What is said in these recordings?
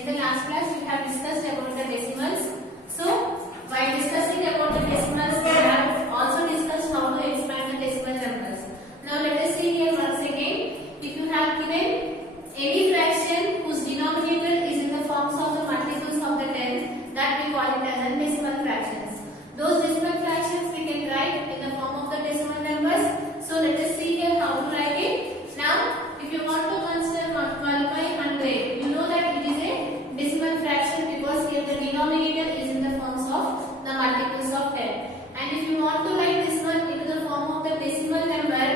In the last class we have discussed about the decimals. So while discussing about the decimals, we have also discussed how to expand the decimal numbers. Now let us see here once again. If you have given any fraction whose denominator is in the forms of the multiples of the 10, that we call it as a decimal fractions. Those decimal fractions we can write in the form of the decimal numbers. So let us see here how to write it. Now if you want to consider 12 by 100, you know that it is a decimal fraction because here the denominator is in the forms of the multiples of 10. And if you want to write this one into the form of the decimal number,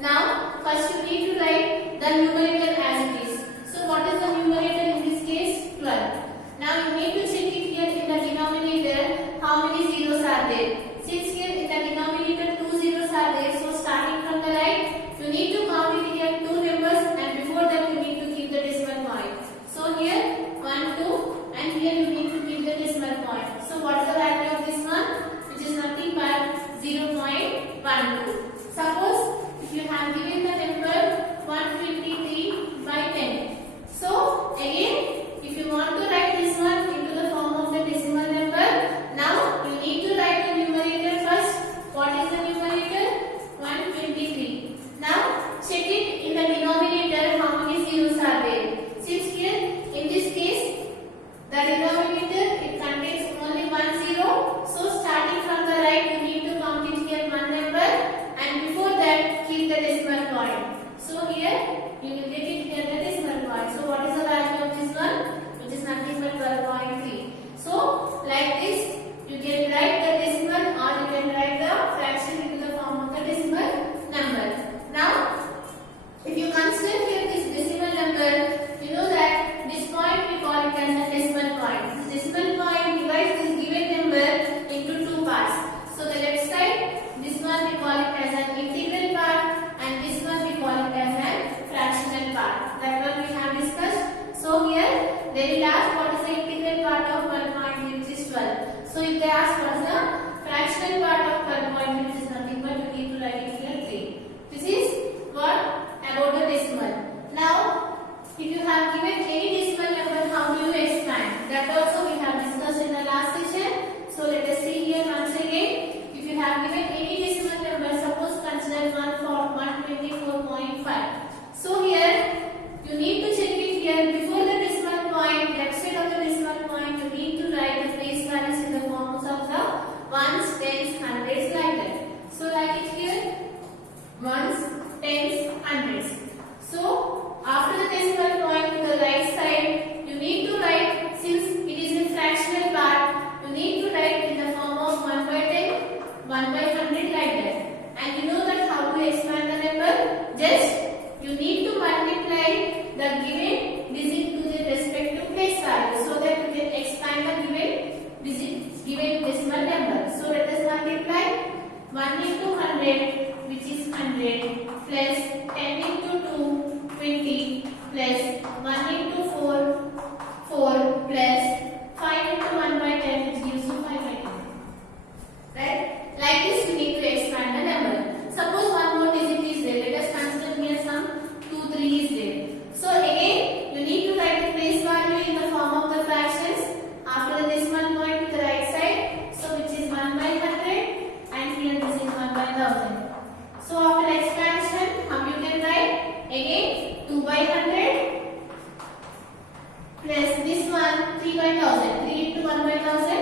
now first you need to write the numerator as it is. So what is the numerator in this case? 12. Now you need to check it here in the denominator how many zeros are there. Since here in the denominator 2 zeros are there, so starting from the right, you need to count it here 2 numbers, and before that you need to keep the decimal point. So here 1, 2, and here you need to keep the decimal point. So what is the value of this one? Which is nothing but 0.12. Suppose if you have given the number 123 by 10. So again, if you want to write this one into the form of the decimal number, now you need to write the numerator first. What is the numerator? 123. Now check it in the denominator how many zeros are there. Since here in this case the denominator it contains only 1 zero, so starting from the right you need to count it here 1 number, and before that keep the decimal point. So here you will get it here the decimal point. So what is the value of this one? Which is nothing but 12.3. So like this you can write the decimal or you can write the fraction into the form of the decimal number. Now if you consider here this decimal number, you know that this point we call it as a decimal point. This decimal point divides this given number into two parts. So the left side, this one we call it as an integral part, and this one we call it as a fractional part. That one we have discussed. So here they will ask what is the integral part of 12.3, which is 12. So if they ask what is the fractional part of 12.3, which is nothing but you need to write it here 3. This is what about the decimal. Now if you have given any decimal number, how do you expand? That also we have discussed in the last session. So let us see here once again. If you have given any decimal number, suppose consider 124.5. So here you need to check it here before the decimal point, left side of the decimal point, you need to write the place values in the forms of the ones, tens, hundreds like that. So write it here ones, tens, hundreds. So after the decimal point to the right side, you need to write, since it is a fractional part, you need to write in the form of 1 by 10, 1 by 100 like that. And you know that how to expand the number? Just you need to multiply the given digit to the respective place value so that you can expand the given decimal number. So let us multiply 1 into 100, which is 100, plus 10 into 2, 20, plus 1 into 4, 4, plus 5 into 1 by 10, which gives you 5 by 10. Right? Like this you need to expand the number. Suppose one more digit is there. Let us consider here some 2, 3 is there. So again you need to write the place value in the form of the fractions after the decimal point to the right side. So which is 1 by 100, and here this is 1 by 1000. So after expansion, how you can write? Again 2 by 100 plus this one 3 by 1000. 3 into 1 by 1000,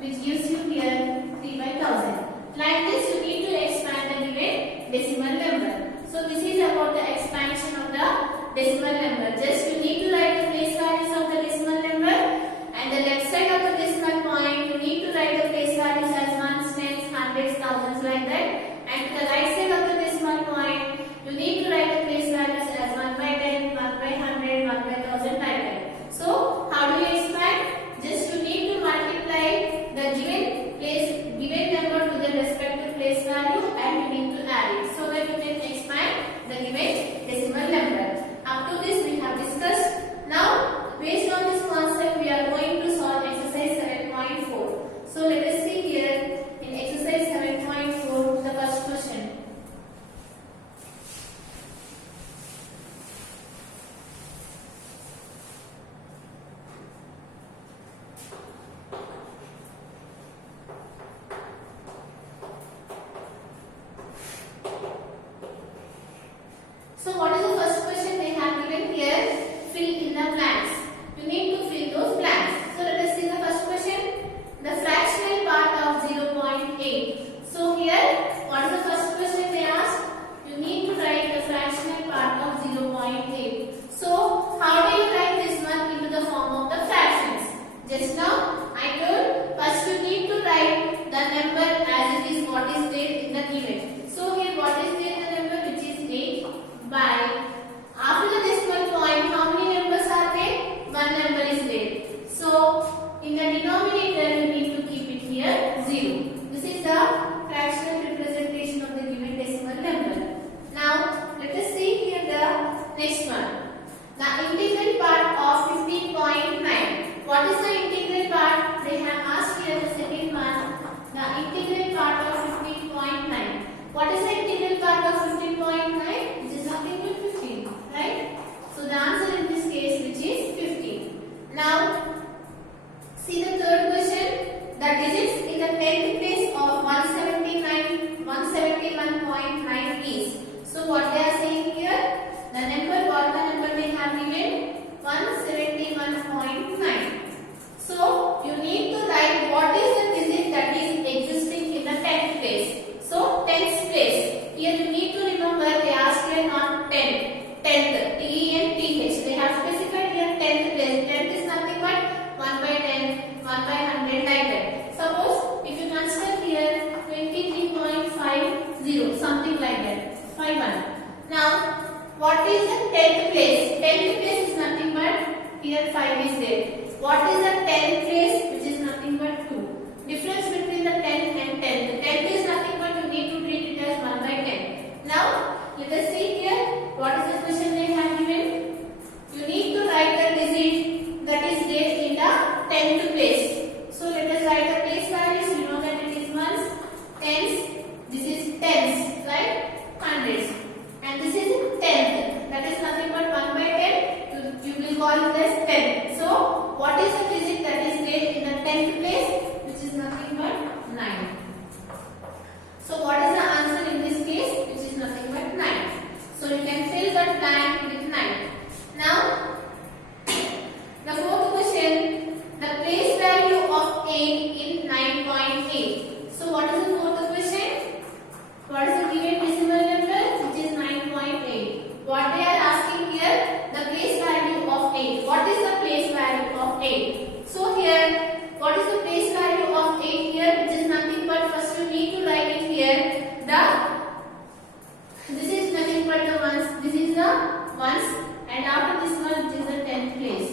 which gives you here 3 by 1000. Like this you need to expand the given decimal number. So this is about the expansion of the decimal number. Just you need to write the place values of the decimal number, and the left side of the decimal point you need to write the place values as ones, tens, hundreds, thousands like that. And to the right side of the decimal point, you need to write the place values as 1 by 10, 1 by 100, 1 by 1000 like that. So how do you expand? Just you need to multiply the given number to the respective place value, and you need to add it so that you can expand the given decimal number. Up to this we have discussed. Now digit. What is the 10th place? Which is nothing but 2. Difference between the 10th and 10th. The 10th is nothing but you need to treat it as 1 by 10. Now let us see here. What is the question they have given? You need to write the digit that is there in the 10th place. So let us write the place values. You know that it is ones, tens. This is tens, right? Hundreds. And this is 10th. That is nothing but 1 by 10. You will call it as 10. So what is the digit that is there in the 10th place? Which is nothing but 9. So what is the answer in this case? Which is nothing but 9. So you can fill that blank with 9. Now, the fourth question, the place value of 8 in 9.8. So what is the fourth question? What is the given decimal number? Which is 9.8. What they are asking here, the place value of 8. What is the place value of 8? So here, what is the place value of 8 here? Which is nothing but first you need to write it here. This is nothing but the ones. This is the ones, and after this one, which is the 10th place.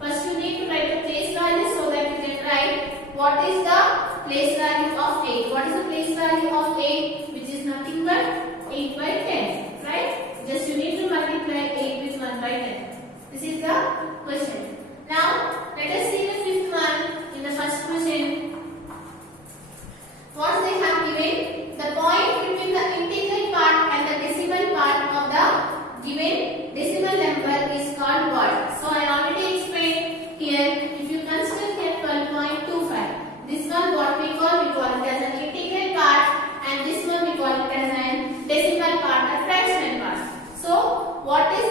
First you need to write the place value so that you can write what is the place value of 8. What is the place value of 8? Which is nothing but 8 by 10. Right? Just you need to multiply 8 with 1 by 10. This is the question. Now let us see the fifth one in the first question. What they have given? The point between the integral part and the decimal part of the given decimal number is called what? So I already explained here. If you consider here 12.25, this one what we call it as an integral part, and this one we call it as an decimal part, a fractional part. So what we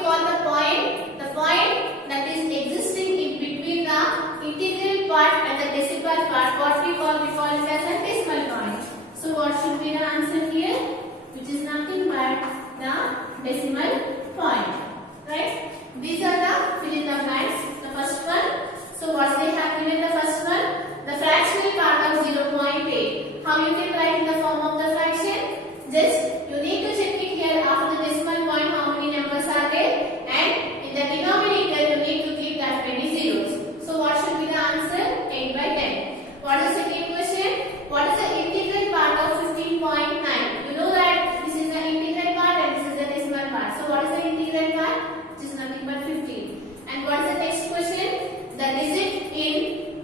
call the point? The point that is existing in between the integral part and the decimal part. What we call it as a decimal point. So what should be the answer here? Which is nothing but the decimal point. Right? These are the fill in the blanks. The first one. So what they have given the first one? The fractional part of 0.8. How you can write in the form of the fraction? Just you need to check it here after the decimal point how many numbers are there, and in the denominator you need to keep that many zeros. So what should be the answer? 8 by 10. What is the second question? What is the integral part of 15.9? You know that this is the integral part and this is the decimal part. So what is the integral part? Which is nothing but 15. And what is the next question? The digit in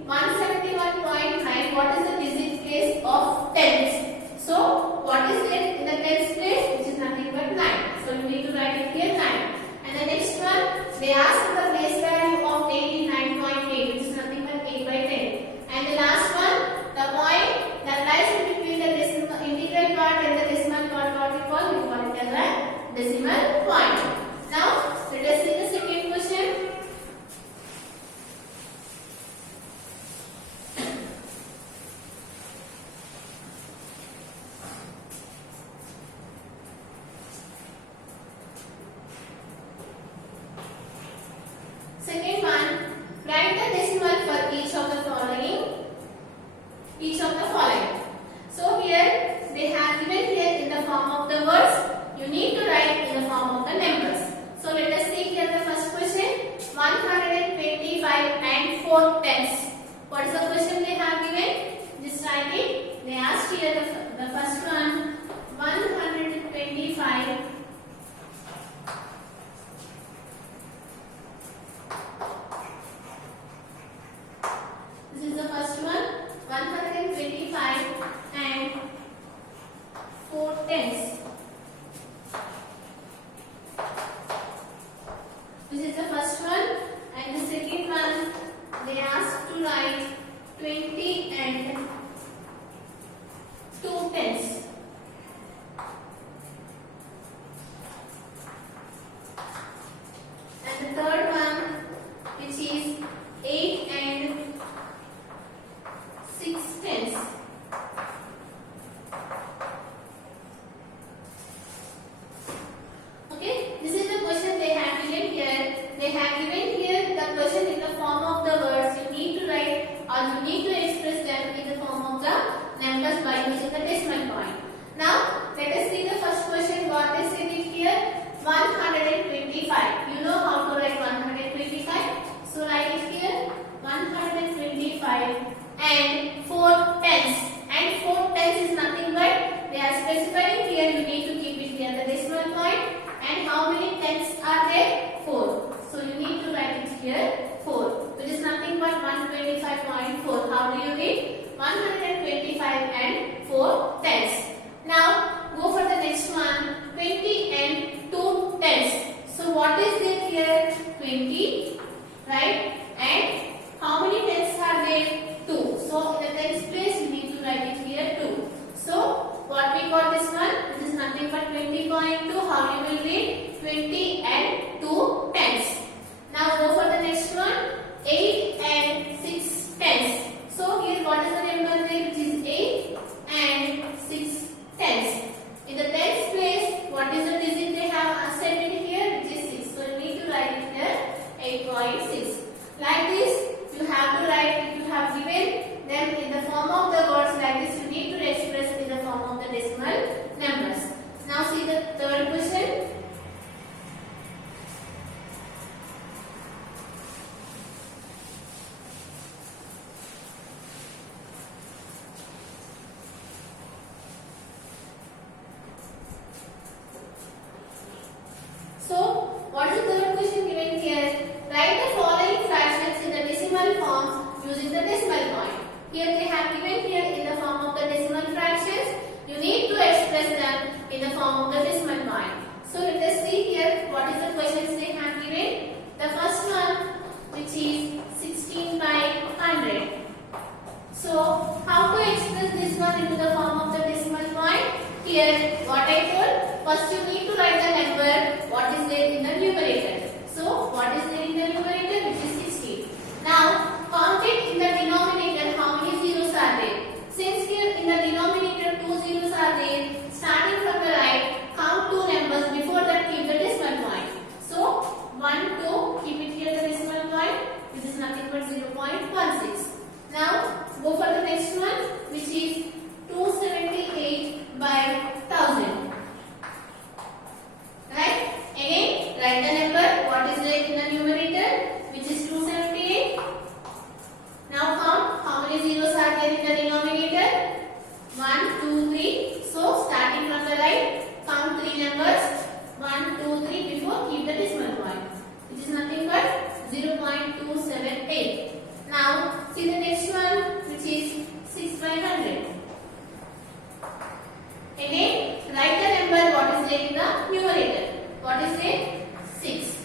171.9. What is the digit place of tens? So what is there in the tens place? Which is nothing but 9. So you need to write it here 9. And the next one, they ask the place value of 89.8, which is nothing but 8 by 10. And the last one, the point that lies between the decimal integral part and the decimal part, what we call it as a decimal point. Now let us see the second question. Second one, write the decimal for each of the following. So here they have given here in the form of the words. You need to write in the form of the numbers. So let us see here the first question. 125 and 4 tenths. What is the question they have given? Just write it. They asked here the first one. 125. This is the first one. 125 and 4 tenths. This is the first one, and the second one they asked to write 20 and 2 tenths. and 4 tenths. And 4 tenths is nothing but they are specifying here. You need to keep it here the decimal point. And how many tenths are there? 4. So you need to write it here 4, which is nothing but 125.4. How do you read? 125 and 4 tenths. Now go for the next one. 20 and 2 tenths. So what is there here? 20, right? And how many tenths are there? 2. So in the tenths place you need to write it here 2. So what we got this one? This is nothing but 20.2. How you will read? 20 and 2 tenths. Now go for the next one. 8 and 6 tenths. So here what is the number there? Which is 8 and 6 tenths. In the tenths place, what is the digit they have said it here? Which is 6. So you need to write it here 8.6. Like this, you have to write. If you have given them in the form of the words like this, you need to express in the form of the decimal numbers. Now see the third question. So, what is the third question given here? Write the following fractions in the decimal form using the decimal point. Here they have given here in the form of the decimal fractions. You need to express them in the form of the decimal point. So, let us see here what is the questions they have given. The first one, which is 16 by 100. So, how to express this one into the form of the decimal point? Here, what I told, first you need to write the number what is there in the numerator. So, what is there in the numerator? Which is 16. Now, count it in the denominator. How many zeros are there? Since here in the denominator 2 zeros are there, starting from the right, count 2 numbers. Before that, keep the decimal point. So, 1, 2, keep it here the decimal point. This is nothing but 0.16. Now, go for the next one, which is 278 by 1000. Right? Again, write the number what is there in the numerator, which is 278. Now count how many zeros are there in the denominator. 1, 2, 3. So starting from the right, count 3 numbers. 1, 2, 3 before keep the decimal point, which is nothing but 0.278. Now see the next one, which is 6 by 100. Again, write the number what is there in the numerator. What is it? 6.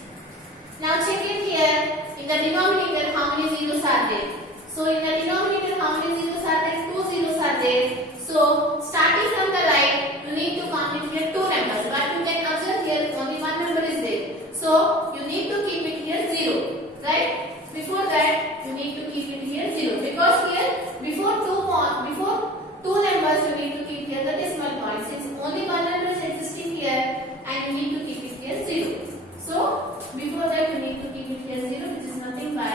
Now check it here. In the denominator, how many zeros are there? So in the denominator, how many zeros are there? 2 zeros are there. So starting from the right, you need to count it here 2 numbers. But you can observe here only 1 number is there. So you need to keep it here 0. Right? Before that, you need to keep it here 0. Because here, before two numbers, you need to keep here the decimal point. Since only 1 number is existing here, and you need to keep it here 0. So, before that you need to keep it here 0, which is nothing but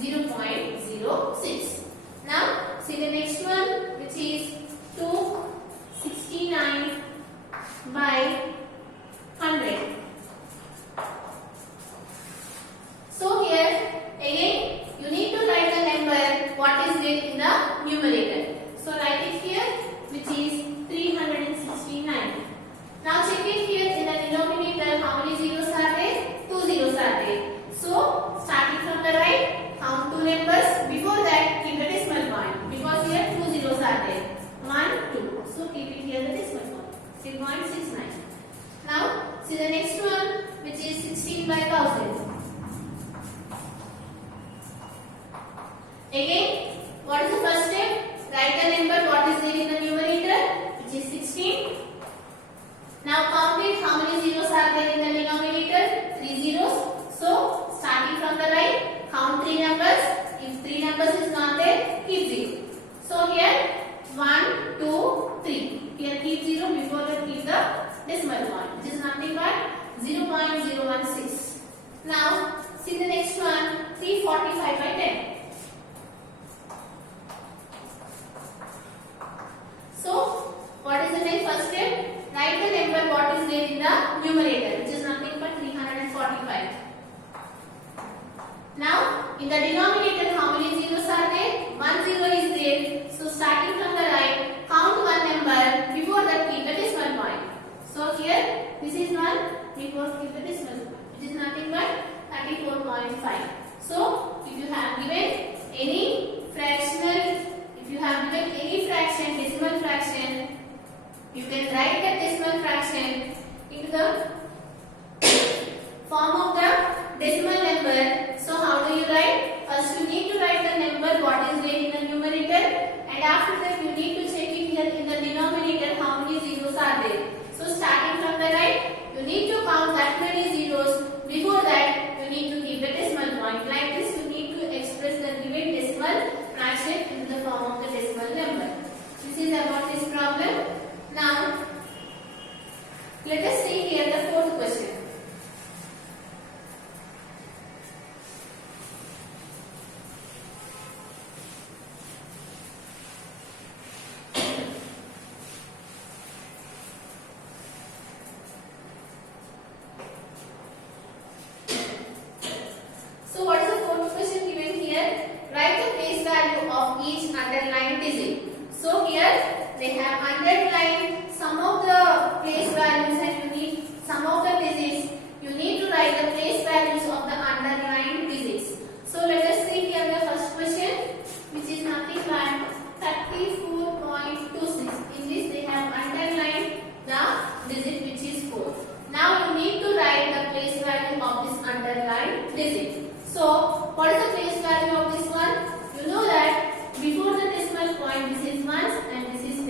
0.06. Now, see the next one, which is 269 by 100. So, here again you need to write the number what is there in the numerator. So, write it here, which is 369. Now check it here in the denominator, how many zeros are there? 2 zeros are there. So starting from the right, count 2 numbers. Before that, keep the decimal point. Because here 2 zeros are there. 1, 2. So keep it here the decimal point. 3.69. Now see the next one, which is 16 by 1000. Again, what is the first step? Write the number what is there in the numerator, which is 16. Now count it, how many zeros are there in the denominator? 3 zeros. So starting from the right, count 3 numbers. If 3 numbers is not there, keep 0. So here 1, 2, 3. Here keep 0, before that keep the decimal point, which is nothing but 0.016. Now see the next one, 345 by 10. So what is the next first step? Write the number what is there in the numerator, which is nothing denominator, how many zeros are there? 1 zero is there. So starting from the right, count one number before that keep the decimal point. So here this is 1 before keep the decimal point, which is nothing but 34.5. So if you have given any fractional, if you have given any fraction, decimal fraction, you can write the decimal fraction into the form of the decimal number. So how do you write? First you need to write the number what is there in the numerator, and after that you need to check it here in the denominator how many zeros are there. So starting from the right, you need to count that many zeros. Before that you need to keep the decimal point. Like this you need to express the given decimal fraction into the form of the decimal number. This is about this problem. Now let us see here the fourth question. So what is the fourth question given here? Write the place value of each underlined digit. So here they have underlined some of the place values and you need some of the digits. You need to write the place values of the underlined digits. So let us see here the first question, which is nothing but 34.26. In this they have underlined the digit which is 4. Now you need to write the place value of this underlined digit. So what is the place value of this one? You know that before the decimal point this is 1 and this is 10,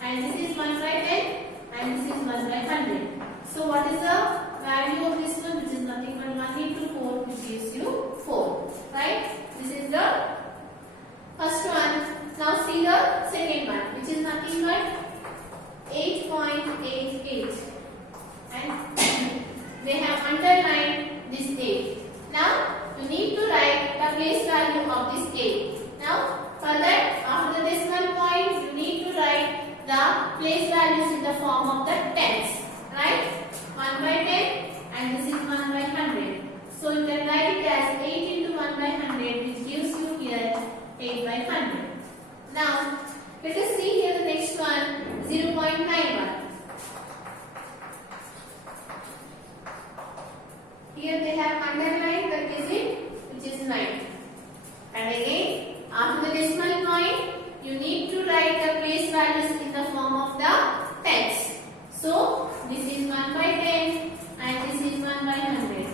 and this is 1 by 10 and this is 1 by 100. So what is the value of this one? Which is nothing but 1 into 4, which gives you 4. Right? This is the first one. Now see the second one, which is nothing but 8.88, and they have underlined this 8. Now you need to write the place value of this 8. Now for that, after the decimal point you need to write the place values in the form of the tens. Right? 1 by 10 and this is 1 by 100. So you can write it as 8 into 1 by 100, which gives you here 8 by 100. Now let us see here the next one, 0.91. Here they have underlined the digit which is 9. And again, after the decimal point, you need to write the place values in the form of the tens. So this is 1 by 10 and this is 1 by 100.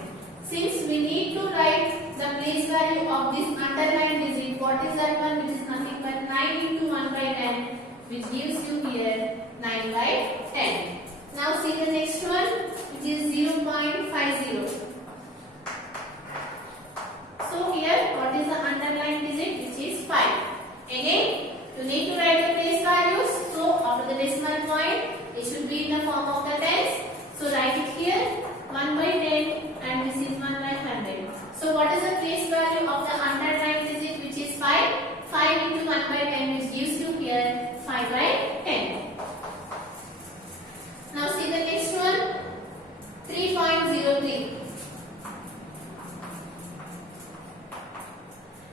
Since we need to write the place value of this underlined digit, what is that one? Which is nothing but 9 into 1 by 10, which gives you here 9 by 10. Now see the next one, which is 0.50. So here, what is the underlined digit? Which is 5. Again, you need to write the place values. So after the decimal point, it should be in the form of the tens. So write it here, 1 by 10 and this is 1 by 100. So what is the place value of the underlined digit, which is 5? 5 into 1 by 10, which gives you here 5 by 10. Now see the next one, 3.03.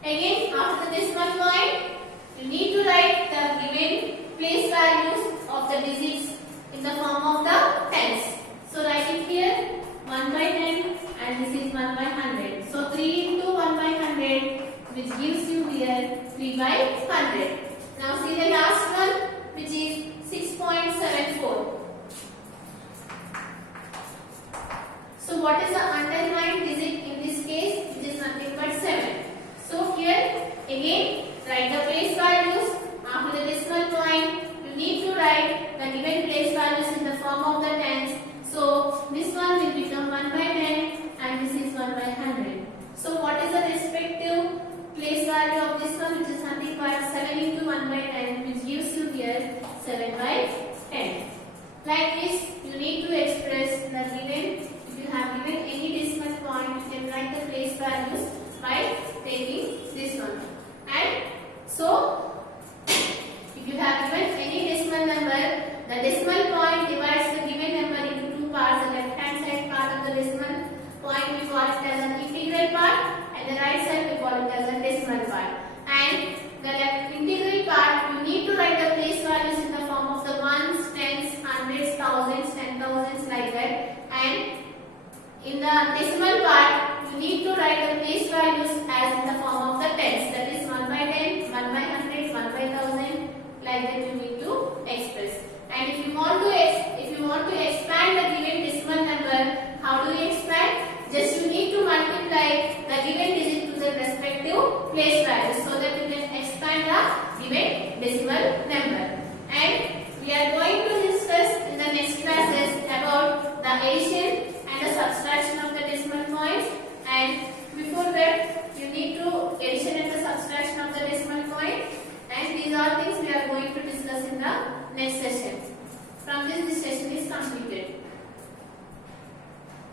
Again, after the decimal point, you need to write the given place values of the digits in the form of the tens. So write it here, 1 by 10 and this is 1 by 100. So 3 into 1 by 100, which gives you here 3 by 100. Now see the last one, which is 6.74. So what is the underlined digit in this case? Which is nothing but 7. So here again write the place values. After the decimal point you need to write the given place values in the form of the tens. So this one will become 1 by 10 and this is 1 by 100. So what is the respective place value of this one? Which is nothing but 7 into 1 by 10, which gives you here 7 by 10. Like this you need to express the given. If you have given any decimal point, you can write the place values by taking this one. And so if you have given any decimal number, the decimal point divides the given number into two parts. The left hand side part of the decimal point we call it as an integral part, and the right side we call it like that you need to express. And if you want to expand the given decimal number, how do you expand? Just you need to multiply the given digit to the respective place values so that you can expand the given decimal number. And we are going